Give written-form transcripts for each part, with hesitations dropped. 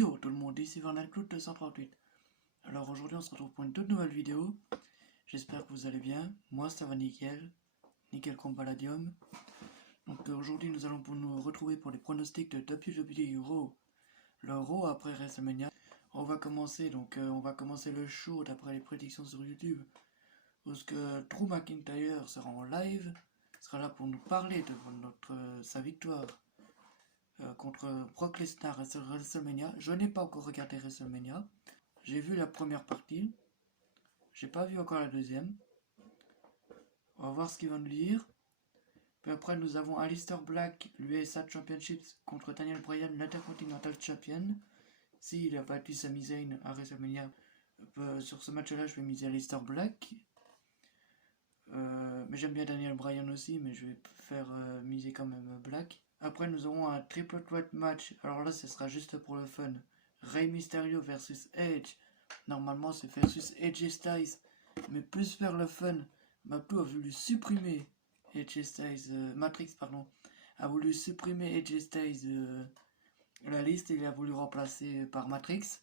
Yo tout le monde, ici Cloud 238. Alors aujourd'hui on se retrouve pour une toute nouvelle vidéo. J'espère que vous allez bien. Moi ça va nickel. Nickel comme Palladium. Donc aujourd'hui nous allons nous retrouver pour les pronostics de WWE Raw. Le Raw après WrestleMania. On va commencer le show d'après les prédictions sur YouTube. Parce que Drew McIntyre sera en live. Sera là pour nous parler de sa victoire contre Brock Lesnar à WrestleMania. Je n'ai pas encore regardé WrestleMania. J'ai vu la première partie. J'ai pas vu encore la deuxième. On va voir ce qu'il va nous dire. Puis après nous avons Aleister Black, l'USA Championship contre Daniel Bryan, l'Intercontinental Champion. S'il a battu Sami Zayn à WrestleMania, sur ce match-là je vais miser Aleister Black. Mais j'aime bien Daniel Bryan aussi, mais je vais faire miser quand même Black. Après nous aurons un triple threat match. Alors là ce sera juste pour le fun. Rey Mysterio versus Edge. Normalement c'est versus Edge Styles, mais plus faire le fun. Maptu a voulu supprimer Edge Styles, Matrix pardon, a voulu supprimer Edge Styles la liste et il a voulu remplacer par Matrix.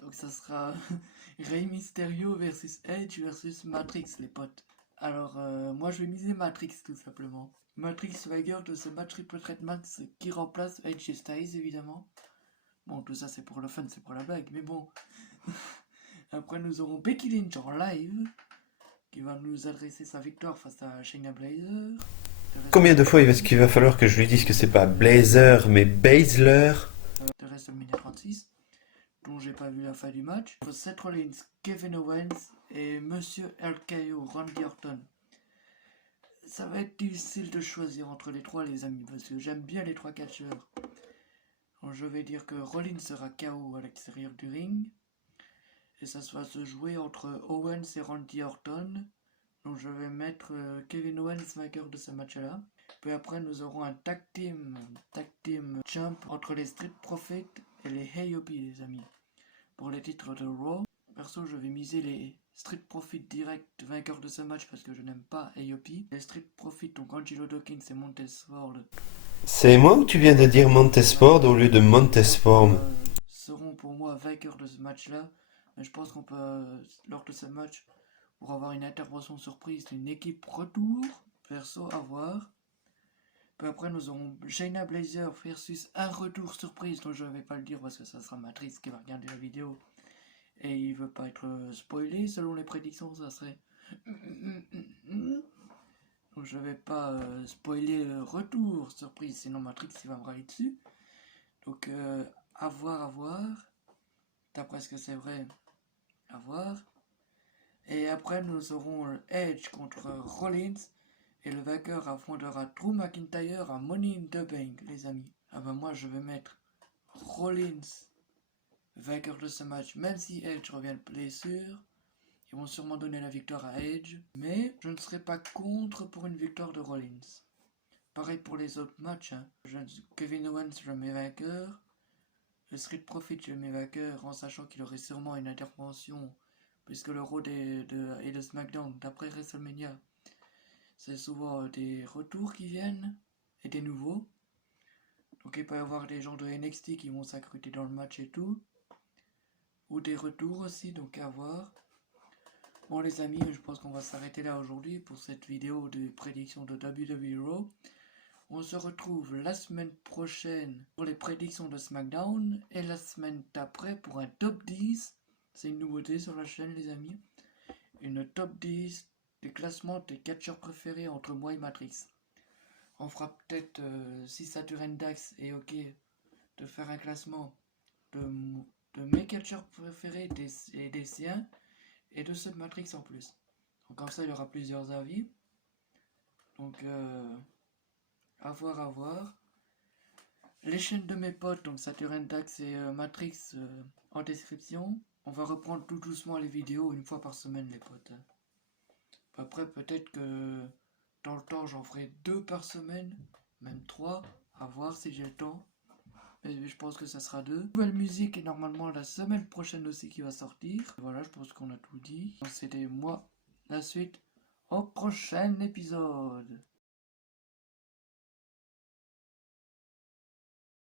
Donc ça sera Rey Mysterio versus Edge versus Matrix les potes. Alors moi je vais miser Matrix tout simplement. Matrix vainqueur de ce match triple threat match qui remplace Edge Styles évidemment. Bon tout ça c'est pour le fun, c'est pour la blague, mais bon. Après nous aurons Becky Lynch en live qui va nous adresser sa victoire face à Shayna Baszler. Combien de fois est-ce qu'il va falloir que je lui dise que c'est pas Blazer mais Baszler? De WrestleMania 36, dont j'ai pas vu la fin du match. Seth Rollins, Kevin Owens et Monsieur RKO, Randy Orton. Ça va être difficile de choisir entre les trois les amis, parce que j'aime bien les trois catcheurs. Donc je vais dire que Rollins sera KO à l'extérieur du ring. Et ça va se jouer entre Owens et Randy Orton. Donc je vais mettre Kevin Owens vainqueur de ce match-là. Puis après nous aurons un tag team champ entre les Street Profits et les AOP les amis. Pour les titres de Raw, perso je vais miser les Street Profits direct vainqueurs de ce match parce que je n'aime pas AOP. Les Street Profits, donc Angelo Dawkins et Montez Ford. C'est moi ou tu viens de dire Montesport au lieu de Montesform? Seront pour moi vainqueurs de ce match-là. Mais je pense qu'on peut, lors de ce match, pour avoir une intervention surprise d'une équipe retour, perso à voir. Puis après nous aurons Shayna Baszler versus un retour surprise dont je ne vais pas le dire parce que ça sera Matrix qui va regarder la vidéo et il veut pas être spoilé. Selon les prédictions ça serait donc je vais pas spoiler le retour surprise sinon Matrix il va me râler dessus. Donc à voir, d'après ce que c'est vrai, à voir. Et après nous aurons Edge contre Rollins. Et le vainqueur affrontera Drew McIntyre à Money in the Bank, les amis. Ah ben moi je vais mettre Rollins vainqueur de ce match, même si Edge revient de blessure. Ils vont sûrement donner la victoire à Edge. Mais je ne serai pas contre pour une victoire de Rollins. Pareil pour les autres matchs. Hein. Kevin Owens, je le mets vainqueur. Le Street Profit, je le mets vainqueur en sachant qu'il aurait sûrement une intervention. Puisque le Raw et le SmackDown, d'après WrestleMania, c'est souvent des retours qui viennent et des nouveaux. Donc il peut y avoir des gens de NXT qui vont s'accruter dans le match et tout. Ou des retours aussi, donc à voir. Bon les amis, je pense qu'on va s'arrêter là aujourd'hui pour cette vidéo de prédiction de WWE Raw. On se retrouve la semaine prochaine pour les prédictions de SmackDown. Et la semaine d'après pour un top 10. C'est une nouveauté sur la chaîne les amis. Une top 10 des classements des catcheurs préférés entre moi et Matrix. On fera peut-être, si Saturn Dax est ok, de faire un classement de mes catcheurs préférés et des siens, et de ceux de Matrix en plus. Donc comme ça il y aura plusieurs avis. Donc à voir. Les chaînes de mes potes, donc Saturn Dax et Matrix en description. On va reprendre tout doucement les vidéos une fois par semaine les potes. Après peut-être que dans le temps j'en ferai 2 par semaine, même 3, à voir si j'ai le temps. Mais je pense que ça sera 2. Nouvelle musique est normalement la semaine prochaine aussi qui va sortir. Voilà, je pense qu'on a tout dit. C'était moi, la suite au prochain épisode.